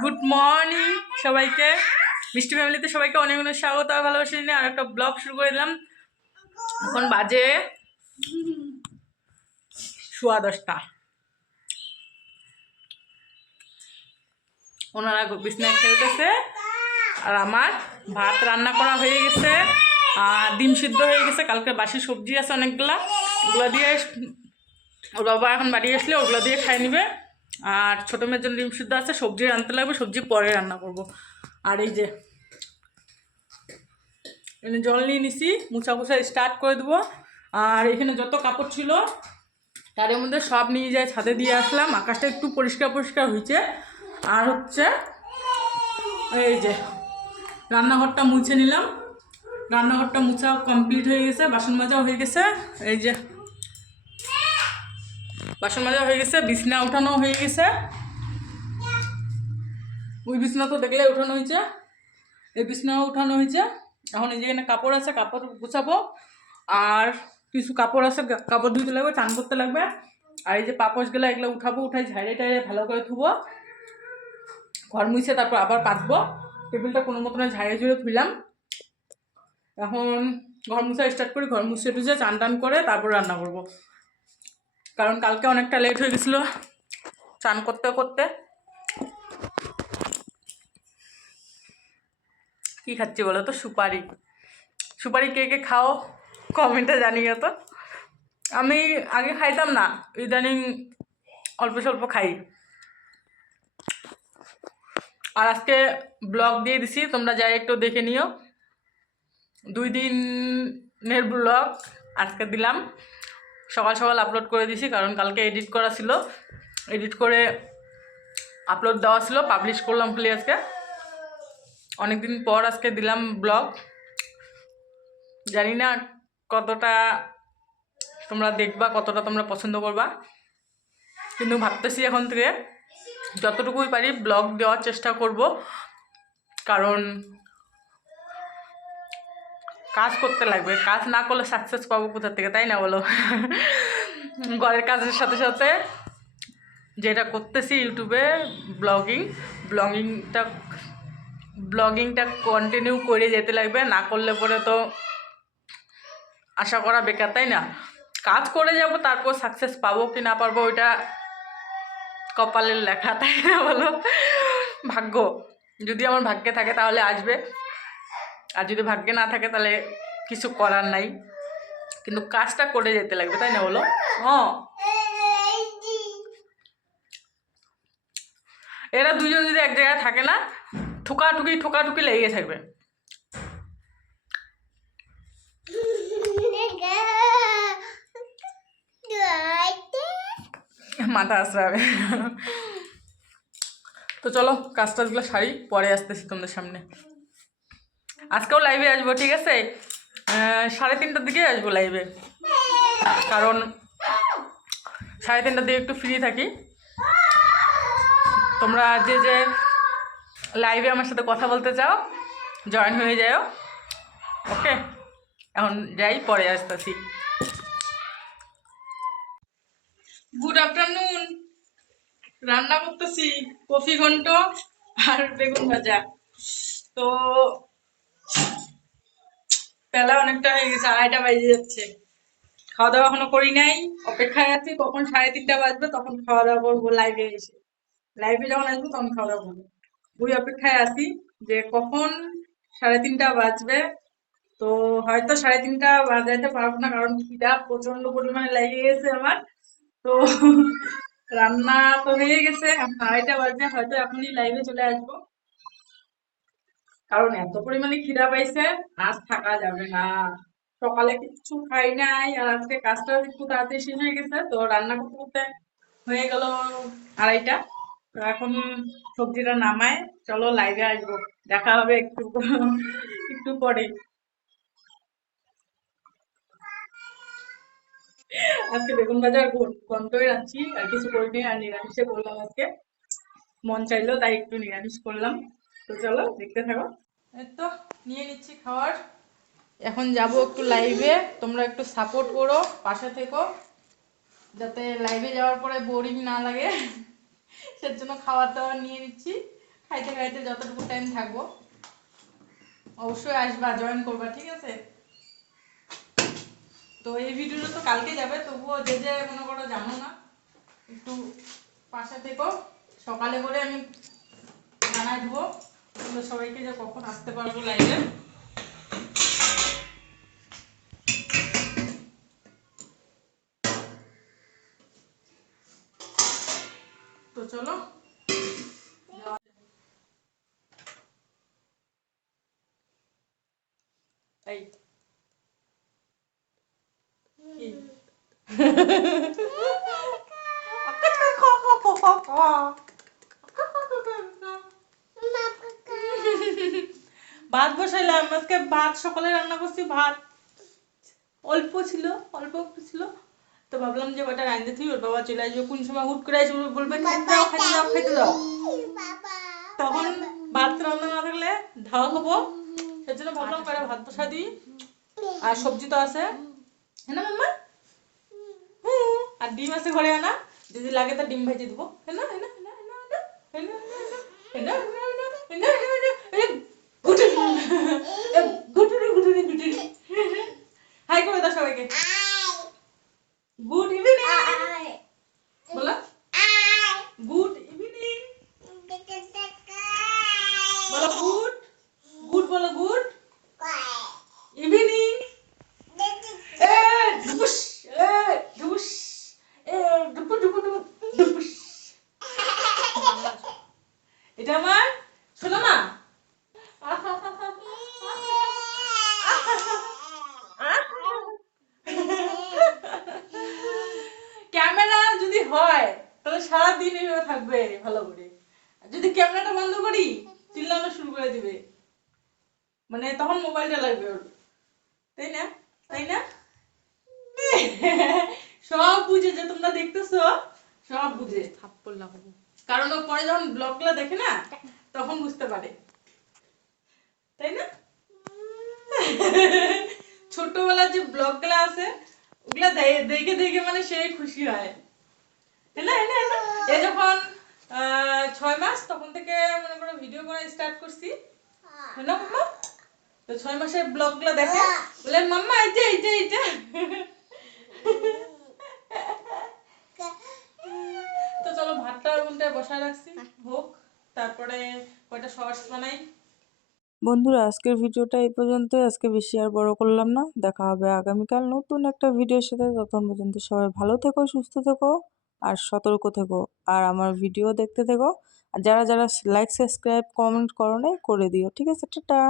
Good morning সবাইকে, মিষ্টি ফ্যামিলিতে সবাইকে অনেক অনেক স্বাগত আর ভালোবাসা নিয়ে আর একটা ব্লগ শুরু করে দিলাম। এখন বাজে 10:15। ওনারা বিছনায় খেলতেছে আর আমার ভাত রান্না করা হয়ে গেছে আর ডিম সিদ্ধ হয়ে গেছে। কালকে বাসি সবজি আছে অনেকগুলা, ওগুলো দিয়ে ওর বাবা এখন বাড়ি আসলে ওগুলো দিয়ে খাই নিবে। আর ছোটো মেয়ের জন্য ডিম সিদ্ধ আছে, সবজি রান্নতে লাগবে, সবজি পরে রান্না করব। আর এই যে এখানে জল নিয়ে নিছি, মুছা মুছা স্টার্ট করে দেবো। আর এখানে যত কাপড় ছিল তার মধ্যে সব নিয়ে যায় ছাদে দিয়ে আসলাম। আকাশটা একটু পরিষ্কার পরিষ্কার হয়েছে। আর হচ্ছে এই যে রান্নাঘরটা মুছে নিলাম, রান্নাঘরটা মুছা কমপ্লিট হয়ে গেছে, বাসন মাজাও হয়ে গেছে। এই যে বাসন মাজা হয়ে গেছে, বিছনা উঠানো হয়ে গেছে। ওই বিছনা তো দেখলে উঠানো হয়েছে, এই বিছনাও উঠানো হয়েছে। এখন এই যেখানে কাপড় আছে কাপড় গুছাবো, আর কিছু কাপড় আছে কাপড় ধুতে লাগবে, চান করতে লাগবে। আর এই যে পাপোশগুলো এগুলো উঠাবো, উঠাই ঝাড়ে টাইড়ে ভালো করে ধুবো, ঘর মুছে তারপর আবার পাতবো। টেবিলটা কোনো মতনে ঝাড়ে ঝুড়ে ধুইলাম। এখন ঘর মুছা স্টার্ট করি, ঘর মুছে টুছে চান টান করে তারপর রান্না করব, কারণ কালকে অনেকটা লেট হয়ে গেছিলো চান করতে করতে। কি খাচ্ছি বলো তো? সুপারি। সুপারি কে কে খাও কমেন্টে জানিও তো। আমি আগে খাইতাম না, ইদানিং অল্প স্বল্প খাই। আর আজকে ব্লগ দিয়ে দিছি, তোমরা যাই একটু দেখে নিও। 2 দিনের ব্লগ আজকে দিলাম, সকাল সকাল আপলোড করে দিছি, কারণ কালকে এডিট করা ছিল, এডিট করে আপলোড দেওয়া ছিল, পাবলিশ করলাম খালি আজকে। অনেকদিন পর আজকে দিলাম ব্লগ। জানি না কতটা তোমরা দেখবা, কতটা তোমরা পছন্দ করবা, কিন্তু ভাবতেছি এখন থেকে যতটুকুই পারি ব্লগ দেওয়ার চেষ্টা করব, কারণ কাজ করতে লাগবে, কাজ না করলে সাকসেস পাবো কোথা থেকে, তাই না বলো? ঘরের কাজের সাথে সাথে যেটা করতেছি ইউটিউবে ব্লগিংটা কন্টিনিউ করে যেতে লাগবে, না করলে পরে তো আশা করা বেকার, তাই না? কাজ করে যাব, তারপর সাকসেস পাবো কি না পারবো ওইটা কপালের লেখা, তাই না বলো? ভাগ্য, যদি আমার ভাগ্যে থাকে তাহলে আসবে, আর যদি ভাগ্যে না থাকে তাহলে কিছু করার নাই, কিন্তু কাজটা করে যেতে লাগবে, তাই না বলো? এরা দুজন যদি এক জায়গায় থাকে না, ঠোকাঠুকি লেগে থাকবে। মাথা আসরাবে। তো চলো কাজ টাজগুলো সারি, পরে আসতেছি তোমাদের সামনে। আজকেও লাইভে আসবো, ঠিক আছে? 3:30টার দিকে আসবো লাইভে, কারণ 3:30টার দিকে একটু ফ্রি থাকি। তোমরা যে যে লাইভে আমার সাথে কথা বলতে চাও জয়েন হয়ে যাও, ওকে? এখন যাই, পরে আসতেছি। Good afternoon. রান্না করতেছি কফি ঘন্ট আর বেগুন ভাজা। তো বেলা অনেকটা হয়ে গেছে, 2:30টা বাজে যাচ্ছে। খাওয়া দাওয়া এখনো করি নাই, অপেক্ষায় আছি কখন 3:30টা বাজবে, তখন খাওয়া দাওয়া করবো। লাইভে এসে লাইভে যখন আসবো তখন খাওয়া দাওয়া করবো। ওই অপেক্ষায় আছি যে কখন 3:30টা বাজবে। তো হয়তো 3:30টা বাজাইতে পারবো না, কারণ খিদা প্রচন্ড পরিমাণে লেগে গেছে আমার। তো রান্না তো হয়ে গেছে, 2:30টা বাজে, হয়তো এখনই লাইভে চলে আসবো, কারণ এত পরিমাণে খিদা পাইছে, আজ থাকা যাবে না। সকালে কিছু খাই নাই, আর আজকে কাজটা একটু তাড়াতাড়ি শেষ হয়ে গেছে, তো রান্না করতে করতে হয়ে গেল 2:30টা। তো এখন সবজিটা নামায় চলো লাইভে আসবো, দেখা হবে একটু একটু পরে। আজকে বেগুন ভাজা ঘন্টই রাখছি, আর কিছু করিনি, আর নিরামিষে করলাম আজকে, মন চাইলো তাই একটু নিরামিষ করলাম। তো চলো দেখতে থাকো। এই তো নিয়ে নিচ্ছি খাবার, এখন যাব একটু লাইভে। তোমরা একটু সাপোর্ট করো, পাশে থেকো, যাতে লাইভে যাওয়ার পরে বোরিং না লাগে। সেজন্য খাবার দাবার নিয়ে নিচ্ছি, খাইতে খাইতে যতটুকু টাইম থাকবো অবশ্যই আসবা, জয়েন করবা, ঠিক আছে? তো এই ভিডিওটা তো কালকে যাবে, তবুও যে যে মনে করো জানো না একটু পাশে থেকো, সকালে করে আমি জানাই দেবো সবাইকে যে কখন আসতে পারবো লাইভে। তো চলো এই ভাত বসাইলাম আজকে, ভাত সকালে রান্না করছি, ভাত অল্প ছিল, অল্প একটু ছিল, তো ভাবলাম যে ওটা রাঁধতে থুই, ওর বাবা চলে আসবে, কোন সময় হুট করে আসবে বলবে খেতে দাও খেতে দাও খেতে দাও, তখন ভাত রান্না না থাকলে ধাওয়া খাবো, সেজন্য ভাবলাম করে ভাত বসা দিই, আর সবজি তো আছে, হ্যাঁ না মাম্মা? আর ডিম আছে ঘরে আনা, যদি লাগে তো ডিম ভেজে দেবো, হ্যাঁ না? হ্যাঁ না? হ্যাঁ না? হ্যাঁ না? হ্যাঁ না? হ্যাঁ না? হ্যাঁ না? হ্যাঁ না? হ্যাঁ না? হ্যাঁ না? এই গুটুরি গুটুরি গুটুরি গুটুরি, হাই করে দাও সবাইকে, গুড ইভিনিং বলো, গুড ইভিনিং বলো, গুড গুড বলো, গুড ইভিনিং, এ ডুবুস, এ ডুবুস, এ ডুবু ডুবু ডুবু ডুবুস, এটা আমার শোনো না, ক্যামেরা যদি হয় তাহলে সারাদিন এভাবে থাকবে ভালো করে, আর যদি ক্যামেরাটা বন্ধ করি চিল্লানো শুরু করে দিবে, মানে তখন মোবাইলটা লাগবে ওর, তাই না? তাই না? সব বুঝে, যে তোমরা দেখতেছো সব বুঝে, থাপ্পড় লাগাবো, কারণ ও পরে যখন ব্লগগুলো দেখে না তখন বুঝতে পারে, তাই না? ছোটবেলার যে ব্লগগুলো আছে ওগুলা দেখে দেখে মানে সেই খুশি হয়, তাই না? তাই না? এ যখন 6 মাস তখন থেকে মনে করো ভিডিও করা স্টার্ট করছি, তাই না মাম্মা? তো 6 মাসের ব্লগগুলো দেখে বলে মাম্মা এইটা এইটা এইটা, তো চলো ভাতটা ওখানটায় বসায় রাখছি হোক, তারপরে কয়টা শর্টস বানাই। বন্ধুরা আজকের ভিডিওটা এই পর্যন্তই, আজকে বেশি আর বড় করলাম না, দেখা হবে আগামীকাল নতুন একটা ভিডিওর সাথে, ততক্ষণ পর্যন্ত সবাই ভালো থেকো, সুস্থ থেকো আর সতর্ক থেকো, আর আমার ভিডিও দেখতে থেকো, আর যারা যারা লাইক সাবস্ক্রাইব কমেন্ট করো নাই করে দিও, ঠিক আছে? টাটা।